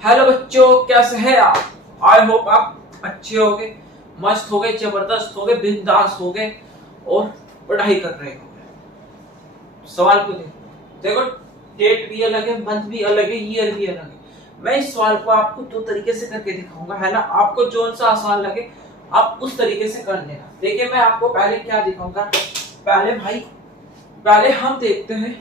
Hello बच्चों, कैसे हैं आप? आई होप आप अच्छे होगे, मस्त हो गए, जबरदस्त हो गए, बिंदास हो गए और पढ़ाई कर रहे हो। सवाल को देखो, डेट भी अलग है, मंथ भी अलग है, ईयर भी अलग है। मैं इस सवाल को आपको दो तरीके से करके दिखाऊंगा, है ना। आपको जो सा आसान लगे आप उस तरीके से कर लेना। देखिए, मैं आपको पहले क्या दिखाऊंगा। पहले हम देखते हैं।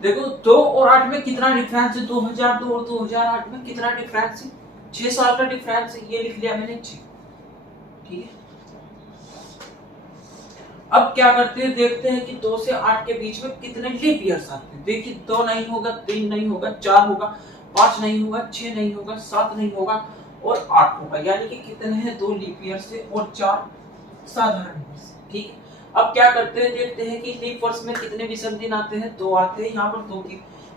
देखो, 2 और 8 में कितना डिफरेंस है? 2002 और 2008 में कितना डिफरेंस है? 6 साल का डिफरेंस है। ये लिख लिया मैंने 6। ठीक है। अब क्या करते हैं, देखते हैं कि 2 से 8 के बीच में कितने लीप ईयर्स आते हैं। देखिए, 2 नहीं होगा, 3 नहीं होगा, 4 होगा, 5 नहीं होगा, 6 नहीं होगा, 7 नहीं होगा और 8 होगा। यानी कि कितने हैं? 2 लीप ईयर्स है और 4 साधारण वर्ष। ठीक है। अब क्या करते हैं, देखते हैं कि लीप वर्ष में कितने विषम दिन आते हैं। 2 आते हैं। यहाँ पर 2 की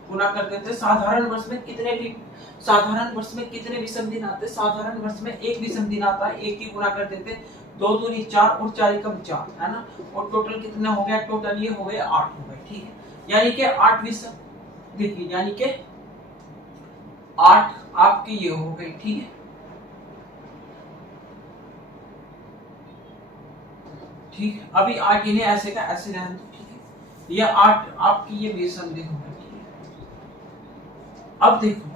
गुना कर देते हैं। साधारण वर्ष में कितने विषम दिन आते हैं? साधारण वर्ष में 1 विषम दिन आता है। 1 की गुना कर देते हैं। 2 दूनी 4 और 4 एकम 4, है ना। और टोटल कितना हो गया? टोटल ये हो गए 8 हो गए। ठीक है। यानी कि 8 विषम, देखिए, यानी कि 8 आपकी ये हो गई। ठीक है। ठीक है। अभी 8 इन्हें ऐसे का ऐसे रहने दो। ठीक है। ये 8 आपकी ये विषम दिन हो गए। ठीक है। अब देखो,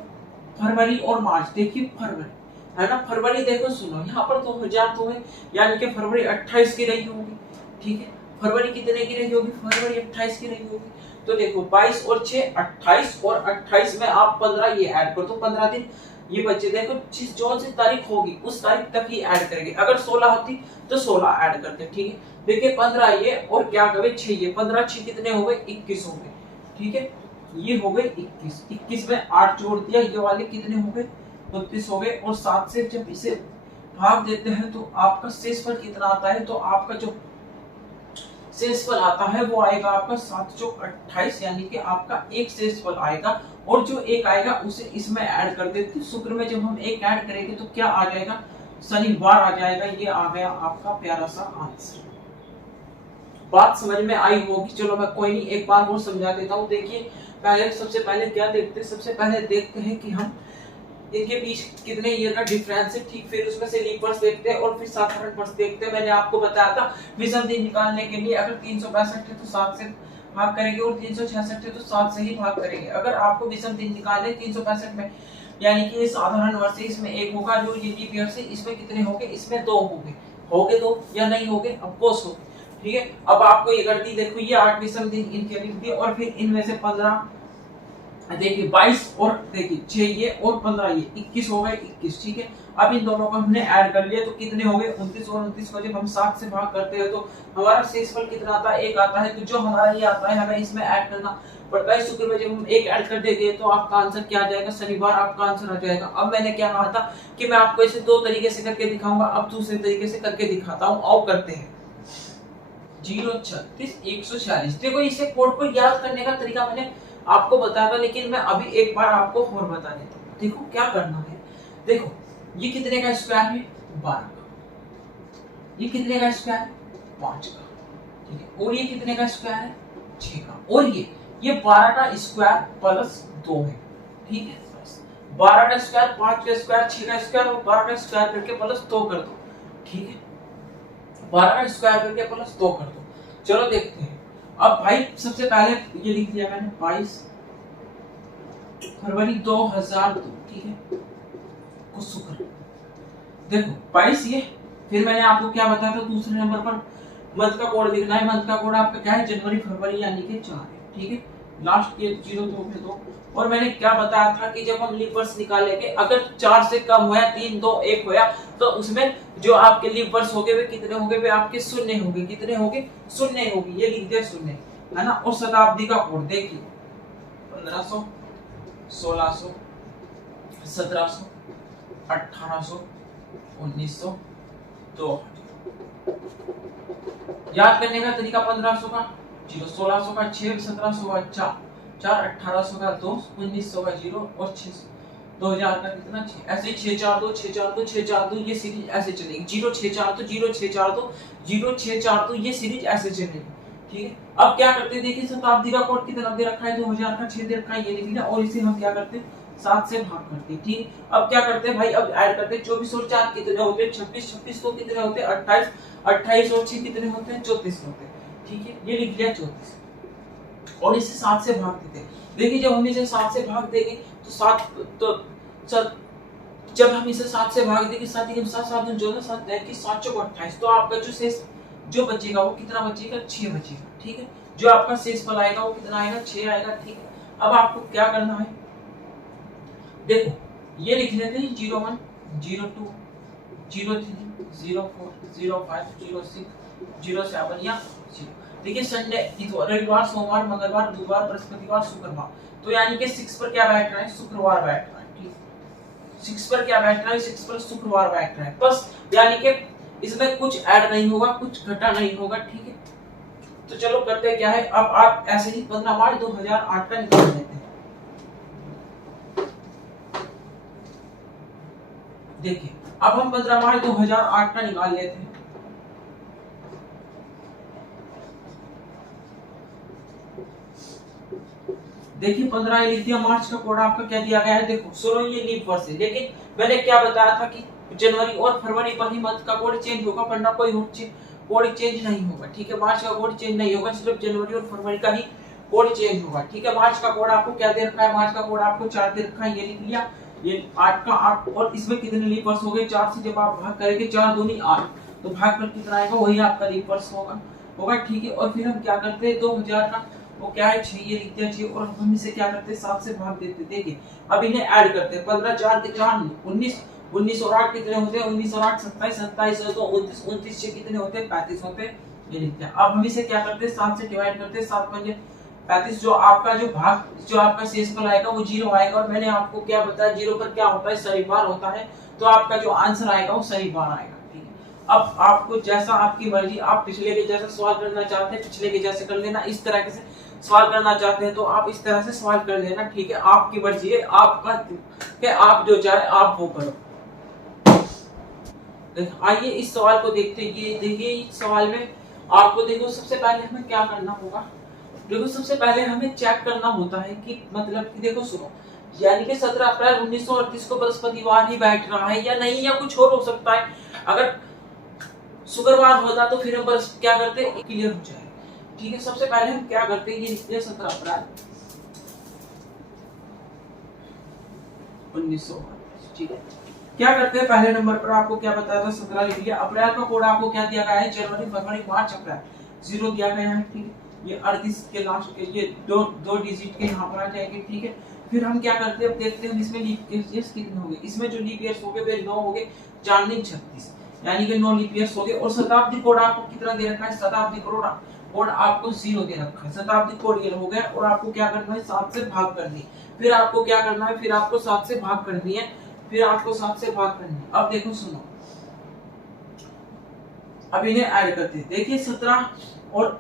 फरवरी और मार्च। देखिए, फरवरी, है ना। फरवरी देखो, सुनो, यहाँ पर 2002 है, यानी कि फरवरी 28 की रही होगी। ठीक है। फरवरी कितने की रही होगी? फरवरी 28 की रही होगी। तो देखो, 22 और 6 28 और 28 में आप 15 ये ऐड कर दो, 15 दिन ये बच्चे। देखो, जिस जो सी तारीख होगी उस तारीख तक ही ऐड करेंगे। अगर 16 होती तो 16 ऐड करते। ठीक है। देखिए, 15 ये और क्या कहे 6 ये, 15 6 कितने हो गए? 21 हो गए। ठीक है। ये हो गए 21। 21 में 8 जोड़ दिया, ये वाले कितने हो गए? 29 हो गए। और 7 से जब इसे भाग देते हैं तो आपका शेषफल कितना आता है? तो आपका जो शेषफल आता है वो आएगा आपका 7 चौक 28, यानी कि आपका एक शेषफल आएगा। और जो एक आएगा उसे इसमें ऐड कर देते हैं। शुक्र में जब हम एक ऐड करेंगे तो क्या आ जाएगा? शनिवार आ जाएगा। ये आ गया आपका प्यारा सा आंसर। बात समझ में आई होगी। चलो, मैं कोई नहीं, एक बार और समझा देता हूँ। देखिए, सबसे पहले क्या देखते हैं? सबसे पहले देखते हैं कि हम इनके बीच कितने ईयर का डिफरेंस है। ठीक। फिर उसमें से लीप वर्ष देखते हैं और फिर साधारण वर्ष देखते हैं। मैंने आपको बताया था विषम दिन निकालने के लिए अगर 365 है तो 7 से भाग करेंगे और 366 है तो 7 से ही भाग करेंगे। अगर आपको विषम दिन निकालने 365 में, यानी कि ये साधारण वर्ष है, इसमें 1 होगा। जो ये लीप ईयर है इसमें कितने होंगे? इसमें 2 होंगे 2 या नहीं होंगे? ऑफ कोर्स होंगे। ठीक है। अब आपको ये गलती देखो, ये 8 विषम दिन इनके लिख दिए और फिर इनमें से 15, देखिए 22 और देखिए 6 ये और 15 ये 21 हो गए 21। ठीक है। अब इन दोनों को हमने ऐड कर लिया तो कितने हो गए? 29। और 29 को जब हम 7 से भाग करते हैं तो हमारा शेषफल कितना आता है? 1 आता है। तो जो हमारा ये आता है हमें इसमें ऐड करना पड़ता है। शुक्र में जब हम 1 ऐड कर देंगे तो आपका आंसर क्या आ जाएगा? शनिवार आपका आंसर आ जाएगा। अब मैंने क्या कहा था कि मैं आपको इसे 2 तरीके से करके दिखाऊंगा। अब दूसरे तरीके से करके दिखाता हूँ। आओ करते हैं। 036 146। देखो, इसे कोड को याद करने का तरीका मैंने आपको बताया था, लेकिन मैं अभी एक बार आपको और बता देता हूँ। देखो क्या करना है। देखो, ये कितने का स्क्वायर है? 12 का। ये कितने का स्क्वायर है? 5 का। ठीक है। और ये कितने का स्क्वायर है? 6 का। और ये 12 का स्क्वायर प्लस 2 है। ठीक है। 12 का स्क्वायर, 5 का स्क्वायर, 6 का स्क्वायर और 12 का स्क्वायर करके प्लस 2 कर दो। ठीक है। 12 का स्क्वायर करके प्लस 2 कर दो। चलो देखते हैं। अब भाई सबसे पहले ये लिख दिया मैंने 22 फरवरी 2002। ठीक है। को शुक्र, देखो 22 ये। फिर मैंने आपको क्या बताया था? दूसरे नंबर पर मंथ का कोड लिखना है। मंथ का कोड आपका क्या है? जनवरी फरवरी, यानी कि 4 है। ठीक है। लास्ट के 0 2 पे 2। और मैंने क्या बताया था कि जब हम लीप वर्ष निकालेंगे अगर 4 से कम होया, 3 2 1 होया, तो उसमें जो आपके लीप वर्ष होंगे वे कितने होंगे? वे आपके शून्य होंगे। कितने होंगे? शून्य होंगे। ये लिख दिया शून्य, है ना। और शताब्दी का कोड देखिए 1500 1600 1700 1800 1900 2000। याद करने का तरीका 1500 का 0, 1600 का 6, 1700 का 4, 1800 का 2, 1900 का 0 और 6 2000 का कितना? 6। ऐसे 642 642 642 ये सीरीज ऐसे चलेगी। 0642 0642 0642 ये सीरीज ऐसे चलेगी। ठीक है। अब क्या करते हैं? देखिए, शताब्दी का कोड कितना दे रखा है? 2000 का 6 दे रखा है। ये लिख लिया और इसे हम क्या करते हैं? 7 से भाग करते हैं। ठीक, अब क्या करते हैं भाई, अब ऐड करते हैं 24 और 4 कितने होते हैं 26, 26 तो कितने होते हैं 28, 28 और 6 कितने होते हैं 34 होते हैं। ठीक है, ये लिख लिया 34 और इसे 7 से भाग देते हैं। देखिए जब हम इसे 7 से भाग देंगे तो 7 तो जब हम इसे 7 से भाग देंगे 7 के 7 7 जो ना 7 की 7 चौक 28, तो आपका जो शेष जो बचेगा वो कितना बचेगा 6 बचेगा। ठीक है, जो आपका शेष फल आएगा वो कितना आएगा 6 आएगा। ठीक है, अब आपको क्या करना है, देखो ये लिख लेते हैं 01 02 03 04 05 06 07 या 0। देखिए संडे, रविवार, सोमवार, मंगलवार, बुधवार, बृहस्पतिवार, शुक्रवार, तो यानी कि 6 पर क्या बैठ रहा है शुक्रवार बैठ रहा है। ठीक, 6 पर क्या बैठ रहा है 6 पर शुक्रवार बैठ रहा है बस, यानी कि इसमें कुछ ऐड नहीं होगा, कुछ घटा नहीं होगा। ठीक है, तो चलो करते हैं क्या है, अब आप ऐसे ही 15 मार्च 2008 का निकाल लेते हैं। देखिए अब हम 15 मार्च 2008 का निकाल लेते हैं। देखिए 15 लिख दिया, मार्च का कोड आपका क्या दिया गया है, देखो सुनो ये लीप वर्ष है, लेकिन मैंने क्या बताया था कि जनवरी और फरवरी पर ही मंथ का कोड चेंज होगा, वरना कोई कोड चेंज नहीं होगा। ठीक है, मार्च का कोड चेंज नहीं होगा, सिर्फ जनवरी और फरवरी का ही कोड चेंज होगा। ठीक है, मार्च का कोड आपको क्या दे रखा है, मार्च का कोड आपको 4 दे रखा है, ये लिख लिया, ये 8 का 8 और इसमें कितने लीप वर्ष हो गए 4 से जब आप भाग करेंगे 4 दूनी 8, तो भाग कर कितना आएगा वही आपका लीप वर्ष होगा। ठीक है, और फिर हम क्या करते हैं 2000 का वो क्या है 6, ये लिखते हैं 6 और हम इसे क्या करते हैं 7 से भाग देते हैं। देखिए अब इन्हें ऐड करते हैं, 15 4 के 4 19, 19 और 8 कितने होते हैं 19 और 8 27, 27 और 2 29, 29 से कितने होते हैं 35 होते हैं, ये लिखते हैं। अब हम इसे क्या करते हैं 7 से डिवाइड करते हैं, 7 पंजे 35, जो आपका जो आपका शेषफल आएगा वो 0 आएगा, और मैंने आपको क्या बताया 0 पर क्या होता है सहीवार होता है, तो आपका जो आंसर आएगा वो सहीवार आएगा। ठीक है, अब आपको जैसा आपकी मर्जी, आप पिछले के जैसा सवाल करना चाहते हैं पिछले के जैसे कर लेना, इस तरह से सवाल करना चाहते हैं तो आप इस तरह से सवाल कर लेना। ठीक है, आपकी मर्जी है, आपका कि आप जो चाहे आप वो करो। आइए इस सवाल को देखते हैं। देखिए इस सवाल में आपको देखो सबसे पहले हमें क्या करना होगा, देखो सबसे पहले हमें चेक करना होता है कि मतलब कि देखो सुनो, यानी कि 17 अप्रैल 1938 को बृहस्पतिवार ही बैठ रहा है या नहीं, या कुछ और हो सकता है। अगर शुक्रवार होता तो फिर हम बस क्या करते क्लियर हो जाए। ठीक है, सबसे पहले हम क्या करते हैं, ये लिखते हैं 17 अप्रैल 1938। ठीक है, क्या करते हैं पहले नंबर पर आपको क्या बताया था 17 लिख लिया, अप्रैल का कोड आपको क्या दिया गया है जनवरी फरवरी मार्च अप्रैल 0 दिया गया है। ठीक है, ये 38 के लास्ट के ये दो डिजिट के यहाँ पर आ जाएंगे। ठीक है, फिर हम क्या करते हैं, अब देखते हैं इसमें लीप ईयर्स कितने होंगे, इसमें जो लीप ईयर्स होंगे वे 9 होंगे, 4 दिन 36, यानी कि 9 लीप ईयर्स होंगे। और शताब्दी कोड आपको कितना दे रखा है, शताब्दी कोड आपको 0 दे रखा है, शताब्दी कोड ये हो गया। और आपको क्या करना है 7 से भाग करनी है, फिर आपको क्या करना है, फिर आपको 7 से भाग करनी है, फिर आपको 7 से भाग करनी है। अब देखो सुनो, अब इन्हें ऐड करते हैं। देखिए 17 और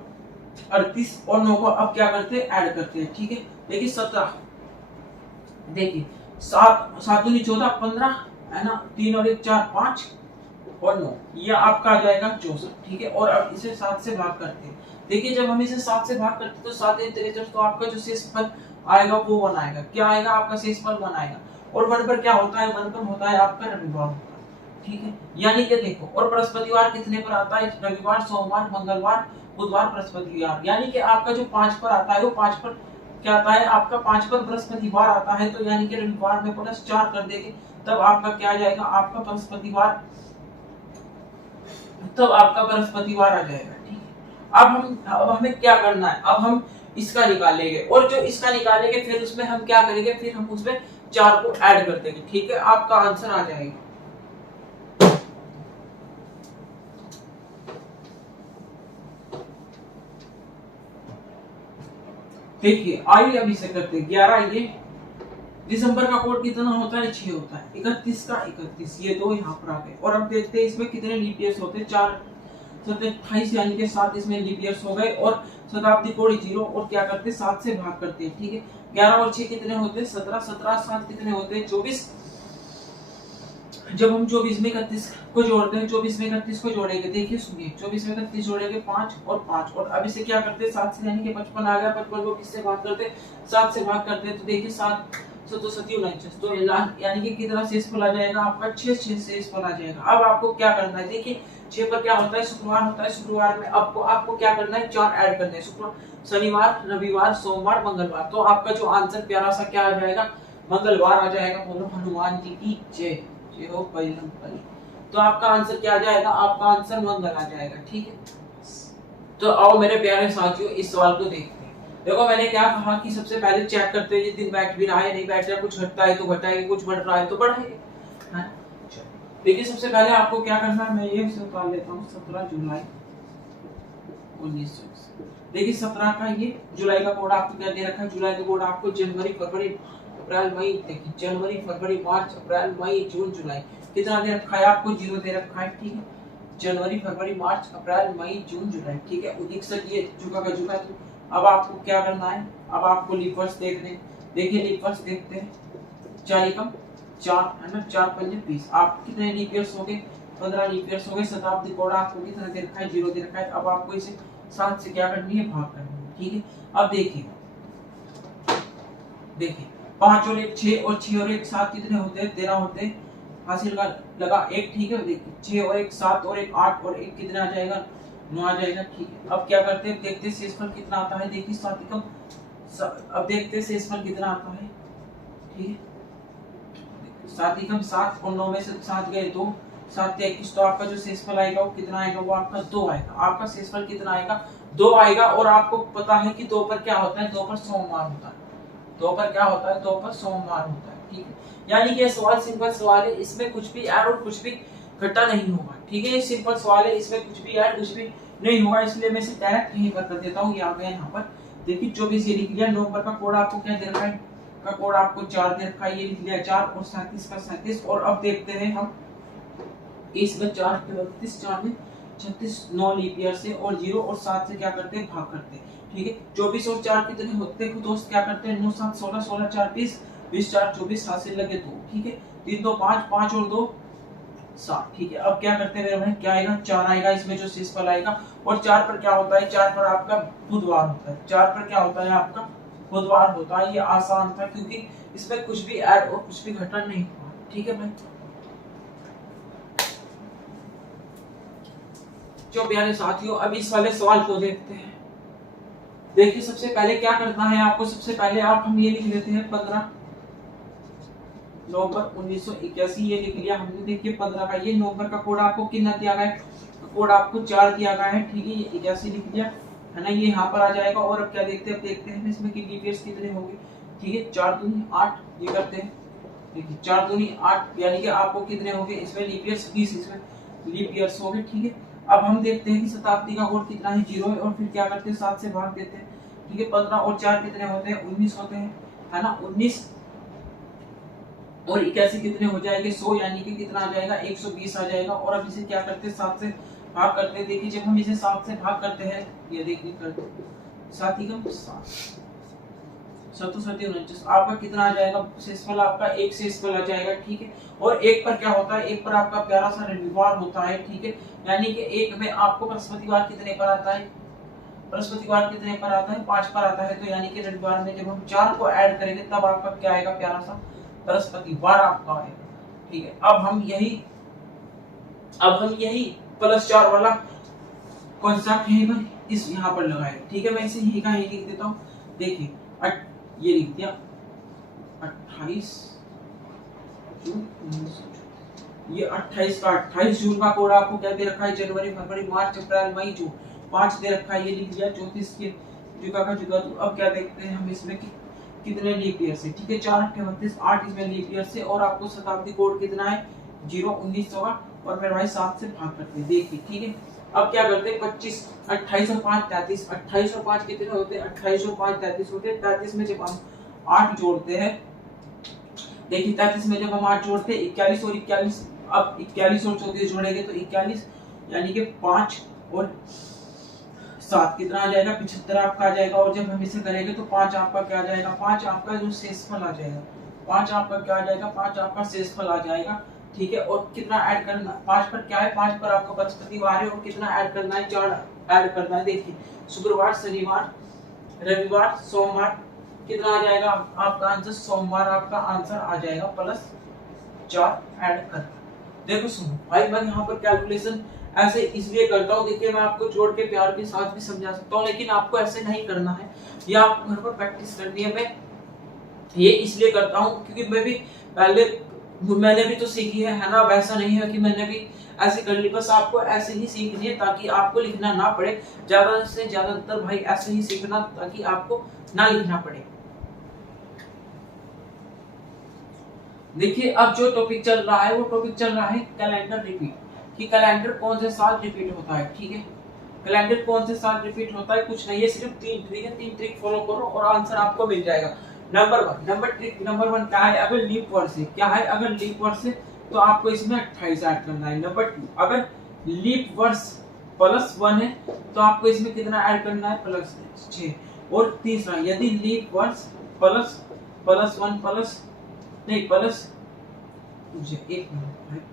38 और 9 को अब क्या करते हैं ऐड करते हैं। ठीक है, देखिए 17, देखिए 7 7 दूनी 14 15 है ना, 3 और 1 4 5 और 9, ये आपका आ जाएगा 64। ठीक है, और अब इसे 7 से भाग करते हैं। देखिए जब हम इसे 7 से भाग करते हैं तो 7 63, तो आपका जो शेषफल आएगा वो 1 आएगा। क्या आएगा आपका शेषफल 1 आएगा। और 1 पर क्या होता है, 1 पर होता है आपका रविवार होता है। ठीक है, यानी कि देखो, और बृहस्पतिवार कितने पर आता है, रविवार सोमवार मंगलवार बुधवार बृहस्पतिवार, यानी कि आपका जो 5 पर आता है वो 5 पर क्या आता है, आपका 5 पर बृहस्पतिवार आता है, तो यानी कि रविवार में +4 कर देंगे, तब आपका क्या आ जाएगा, आपका बृहस्पतिवार, तब आपका बृहस्पतिवार आ जाएगा। ठीक है, अब हमें क्या करना है, अब हम इसका निकालेंगे, और जो इसका निकालेंगे फिर उसमें हम क्या करेंगे, फिर हम उसमें 4 को ऐड कर देंगे। ठीक है, आपका आंसर आ जाएगा। देखिए आइए अब इसे करते हैं 11, ये दिसंबर का कोड कितना होता है 6 होता है, 31 का 31, ये 2 यहाँ पर आ गए। और अब देखते हैं इसमें कितने लीप ईयर्स होते हैं, 4 28, यानी कि 7 इसमें लीप ईयर्स हो गए। और शताब्दी कोड 0, और क्या करते हैं 7 से भाग करते हैं। ठीक है, 11 और 6 कितने होते हैं 17, 17 7 कितने होते हैं 24। जब हम 24 में 31 को जोड़ते हैं, 24 में 31 को जोड़ेंगे, देखिए सुनिए 24 में 31 जोड़ेंगे 5 और 5, और अब इसे क्या करते हैं 7 से, यानी कि 55 आ गया, 55 को किससे भाग करते हैं 7 से भाग करते हैं। तो देखिए 7 सतोसती 49, तो यानी कि कितना शेषफल आ जाएगा आपका 6 शेषफल आ जाएगा। अब आपको क्या करना है, देखिए 6 पर क्या होता है, शुक्रवार होता है, शुक्रवार में आपको क्या करना है, 4 ऐड करने हैं, शुक्रवार, शनिवार, रविवार, सोमवार, मंगलवार। तो आपका जो आंसर प्यारा सा क्या आ जाएगा, मंगलवार आ जाएगा। बोलो हनुमान जी की जय, जय हो बजरंग बली। तो आपका आंसर क्या आ जाएगा, आपका आंसर मंगल आ जाएगा। ठीक है, तो आओ मेरे प्यारे साथियों इस सवाल को देखते हैं। देखो मैंने क्या कहा कि सबसे पहले चेक करते हैं ये दिन बैठ भी रहा है, नहीं बैठ रहा, कुछ घटता है तो घटाएंगे, कुछ बढ़ रहा है तो बढ़ाएंगे। देखिए सबसे पहले आपको क्या करना है, मैं ये निकाल लेता हूँ 17 जुलाई 1900। देखिए 17 का ये जुलाई का कोड आपको क्या दे रखा है, जुलाई का कोड आपको जनवरी, फरवरी, अप्रैल, मई, देखिए जनवरी, फरवरी, मार्च, अप्रैल, मई, जून, जुलाई, कितना दे रखा है आपको, 0 दे रखा है। ठीक है, जनवरी, फरवरी, मार्च, अप्रैल, मई, जून, जुलाई। ठीक है, उदिक से ये जुका का जुका। तो अब आपको क्या करना है, अब आपको लीप वर्ष देखने, देखिए लीप वर्ष देखते हैं, 4 एकम 4 है ना, 4 पंजे 20। आप कितने लीप ईयर्स हो गए, 15 लीप ईयर्स हो गए। शताब्दी कोड आपको कितना दे रखा है, 0 दे रखा है। अब आपको इसे 7 से क्या करनी है, भाग करनी है। ठीक है, अब देखिए 5 और 1 6, और 6 और 1 7 कितने होते हैं, 13 होते हैं। हासिल का लगा 1। ठीक है, देखिए 6 और 1 7 और 1 8 और 1 कितना आ जाएगा, 9 आ जाएगा। ठीक है, अब क्या करते हैं, देखते हैं शेषफल कितना आता है। देखिए सातिकम, अब देखते हैं शेषफल कितना आता है। ठीक है, सातिकम 7 और 9 में से 7 गए 2, 7 21, तो आपका जो शेषफल आएगा वो कितना आएगा, वो आपका 2 आएगा। आपका शेषफल कितना आएगा, 2 आएगा। और आपको पता है कि 2 पर क्या होता है, 2 पर सोमवार होता है, 2 पर क्या होता है, 2 पर सोमवार होता है। ठीक है, यानी कि ये सवाल सिंपल सवाल है, इसमें कुछ भी ऐड और कुछ भी घटा नहीं होगा। ठीक है, ये सिंपल सवाल है, इसमें कुछ भी ऐड कुछ भी नहीं होगा, इसलिए मैं इसे डायरेक्ट यहीं पर कर देता हूँ। ये आ गया यहाँ पर, देखिए 24 ये लिख लिया। नवंबर का कोड आपको क्या दे रखा है, का कोड आपको 4 दे रखा है, ये लिख लिया 4, और 37 का 37। और अब देखते हैं हम इसमें 4 के 32, 4 में 36, 9 लीप ईयर से, और 0 और 7 से क्या करते हैं, भाग करते हैं। ठीक है, 24 और 4 कितने होते हैं दोस्त, क्या करते हैं, 9 7 16, 16 4 20, 20 4 24, हासिल लगे 2। ठीक है, 3 2 5, 5 और 2 7। ठीक है, अब क्या करते हैं मेरे भाई, क्या आएगा, 4 आएगा इसमें जो शेषफल आएगा। और 4 पर क्या होता है, 4 पर आपका बुधवार होता है, 4 पर क्या होता है आपका बुधवार होता है। ये आसान था क्योंकि इसमें कुछ भी ऐड और कुछ भी घटन नहीं हुआ। ठीक है भाई, जो प्यारे साथियों अब इस वाले सवाल को देखते हैं। देखिए सबसे पहले क्या करना है आपको, सबसे पहले हम ये लिख लेते हैं 15 नवंबर 1981, ये लिख लिया हमने। देखिए 15 का ये नवंबर का कोड आपको कितना दिया गया है, कोड आपको 4 दिया गया है। ठीक है, ये 81 लिख लिया है ना, ये यहाँ पर आ जाएगा। और अब क्या देखते हैं, देखते हैं इसमें कि लीप ईयर्स कितने होंगे। ठीक है, 4 दूनी 8, ये करते हैं। देखिए 4 दूनी 8, यानी कि आपको कितने होंगे इसमें, लीप ईयर्स 20 इसमें लीप ईयर्स होंगे। ठीक है, अब हम देखते हैं कि शताब्दी का कोड कितना है, 0 है। और फिर क्या करते हैं, 7 से भाग देते हैं। ठीक है, 15 और 4 कितने होते हैं, 19 होते हैं, है ना। 19 और 81 कितने हो जाएंगे, 100, यानी कि कितना आ जाएगा, 120 आ जाएगा। और अब इसे क्या करते हैं, 7 से भाग करते हैं। देखिए जब हम इसे 7 से भाग करते हैं, ये देखिए करते 7 ही कम 7 7 49, आपका कितना आ जाएगा शेषफल, आपका 1 शेषफल आ जाएगा। ठीक है, और 1 पर क्या होता है, 1 पर आपका प्यारा सा रविवार होता है। ठीक है, यानी कि 1 में आपको बृहस्पतिवार कितने पर आता है, बृहस्पतिवार कितने पर आता है, 5 पर आता है। तो यानी कि रविवार में जब हम 4 को ऐड करेंगे तब आपका क्या आएगा, प्यारा सा बृहस्पतिवार आपका आएगा। ठीक है, अब हम यही +4 वाला कॉन्सेप्ट यहीं पर इस यहाँ पर लगाएंगे। ठीक है, मैं इसे यही का यही लिख देता हूँ। देखिए ये लिख दिया 28 जून 1900। ये 28 का 28 जून का कोड आपको क्या दे रखा है, जनवरी, फरवरी, मार्च, अप्रैल, मई, जून 5 दे रखा है, ये लिख दिया। 34 के जुगा का जुगा। तो अब क्या देखते हैं हम इसमें कितने लीप ईयर से। ठीक है, 4 8 32, 8 इसमें लीप ईयर से। और आपको शताब्दी कोड कितना है, 0 1900 का। और मेरे भाई 7 से भाग करते हैं। देखिए ठीक है, अब क्या करते हैं, 25 28 और 5 33, 28 और 5 कितने होते हैं, 28 और 5 33 होते हैं। 33 में जब हम 8 जोड़ते हैं, देखिए 33 में जब हम 8 जोड़ते हैं 41 और 41, अब 41 और 34 जोड़ेंगे तो 41, यानी कि 5 और 7 कितना आ जाएगा, 75 आपका आ जाएगा। और जब हम इसे करेंगे तो 5 आपका क्या आ जाएगा, 5 आपका जो शेषफल आ जाएगा, 5 आपका क्या आ जाएगा, 5 आपका शेषफल आ जाएगा। ठीक है, और कितना ऐड करना, 5 पर क्या है, 5 पर आपका बृहस्पतिवार है। और कितना ऐड करना है, 4 ऐड करना है। देखिए शुक्रवार, शनिवार, रविवार, सोमवार, कितना आ जाएगा आपका आंसर, सोमवार आपका आंसर आ जाएगा +4 ऐड कर। देखो सुनो भाई, मैं यहाँ पर कैलकुलेशन ऐसे इसलिए करता हूँ, देखिए मैं आपको जोड़ के प्यार के साथ भी समझा सकता हूँ, लेकिन आपको ऐसे नहीं करना है, या आपको घर पर प्रैक्टिस करनी है। मैं ये इसलिए करता हूँ क्योंकि मैंने भी तो सीखी है ना, वैसा नहीं है कि मैंने भी ऐसे कर ली, बस आपको ऐसे ही सीखनी है ताकि आपको लिखना ना पड़े। ज्यादा से ज्यादातर भाई ऐसे ही सीखना ताकि आपको ना लिखना पड़े। देखिए अब जो टॉपिक चल रहा है वो टॉपिक चल रहा है कैलेंडर रिपीट, कि कैलेंडर कौन से साल रिपीट होता है। ठीक है, कैलेंडर कौन से साल रिपीट होता है, कुछ नहीं है, सिर्फ 3 ट्रिक है, 3 ट्रिक फॉलो करो और आंसर आपको मिल जाएगा। नंबर वन क्या है, अगर लीप वर्ष है, क्या है, अगर लीप वर्ष है तो आपको इसमें 28 ऐड करना है। नंबर 2, अगर लीप वर्ष +1 है तो आपको इसमें कितना ऐड करना है, +6। और तीसरा, यदि लीप वर्ष +1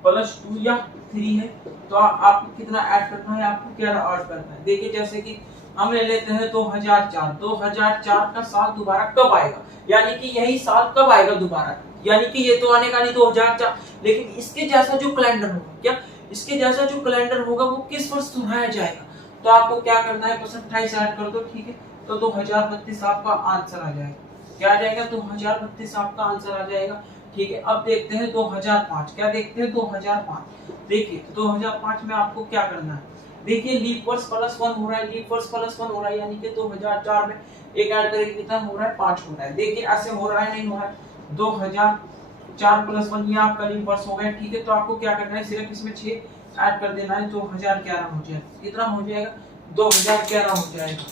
+2 या 3 है तो आपको कितना ऐड करना है, आपको 11 ऐड करना है। देखिए जैसे कि हम ले लेते हैं 2004 का साल दोबारा कब आएगा, यानी कि यही साल कब आएगा दोबारा, यानी कि ये तो आने का नहीं 2004, लेकिन इसके जैसा जो कैलेंडर होगा, क्या इसके जैसा जो कैलेंडर होगा वो किस वर्ष दोहराया जाएगा, तो आपको क्या करना है, बस 28 ऐड कर दो। ठीक है, तो 2032 आपका आंसर आ जाएगा। क्या आ जाएगा, 2032 आपका आंसर आ जाएगा। ठीक है, अब देखते हैं 2005, क्या देखते हैं 2005। देखिए 2005 में आपको क्या करना है, देखिए लीप वर्ष +1 हो रहा है, लीप वर्ष +1 हो रहा है, यानी कि 2004 में एक ऐड करके कितना हो रहा है, 5 हो रहा है। देखिए ऐसे हो रहा है नहीं हो रहा है, 2004 +1 ये आपका लीप वर्ष हो गया। ठीक है, तो आपको क्या करना है, सिर्फ इसमें 6 ऐड कर देना है, 2011 हो जाएगा। कितना हो जाएगा, 2011 हो जाएगा,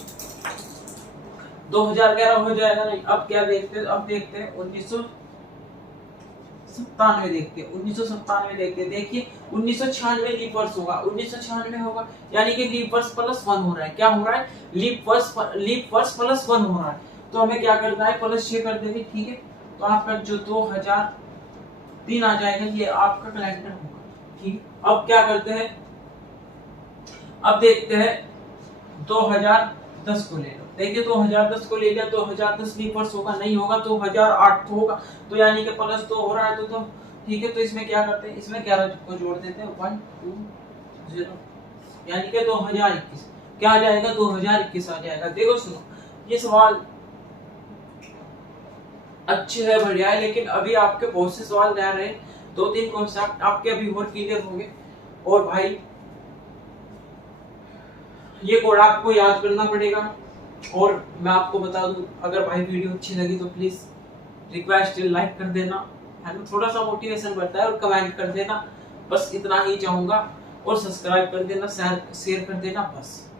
2011 हो जाएगा। नहीं, अब क्या देखते हैं, अब देखते हैं 1997 देखते हैं, 1997 देखते हैं। देखिए 1996 लीप वर्ष होगा, 1996 होगा, यानी कि लीप वर्ष +1 हो रहा है। क्या हो रहा है, लीप वर्ष +1 हो रहा है, तो हमें क्या करना है, +6 कर देंगे। ठीक है, तो आपका जो 2003 आ जाएगा, ये आपका कैलेंडर होगा। ठीक, अब क्या करते हैं, अब देखते हैं 2010 को ले लो। देखिए 2010 को ले लिया, 2010 लीप वर्ष होगा, नहीं होगा, 2008 होगा, तो यानी कि +2 हो रहा है, तो ठीक है, तो इसमें क्या करते हैं, इसमें 11 को जोड़ देते हैं, 1 2 0, यानी कि 2021 क्या आ जाएगा, 2021 आ जाएगा। देखो सुनो, ये सवाल अच्छे है, बढ़िया है, लेकिन अभी आपके बहुत से सवाल रह रहे हैं, 2-3 कॉन्सेप्ट आपके अभी और क्लियर होंगे। और भाई ये कोड आपको याद करना पड़ेगा। और मैं आपको बता दूं, अगर भाई वीडियो अच्छी लगी तो प्लीज रिक्वेस्ट लाइक कर देना, है ना, थोड़ा सा मोटिवेशन बढ़ता है, और कमेंट कर देना, बस इतना ही चाहूंगा, और सब्सक्राइब कर देना, शेयर कर देना, बस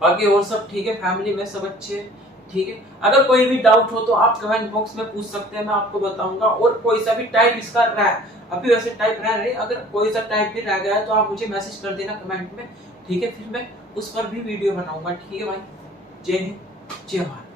बाकी और सब ठीक है, फैमिली में सब अच्छे। ठीक है, अगर कोई भी डाउट हो तो आप कमेंट बॉक्स में पूछ सकते हैं, मैं आपको बताऊंगा। और कोई सा भी टाइप इसका रहा, अभी वैसे टाइप रह रहे, अगर कोई सा टाइप भी रह गया है तो आप मुझे मैसेज कर देना कमेंट में। ठीक है, फिर मैं उस पर भी वीडियो बनाऊंगा। ठीक है भाई, जय हिंद, जय भारत।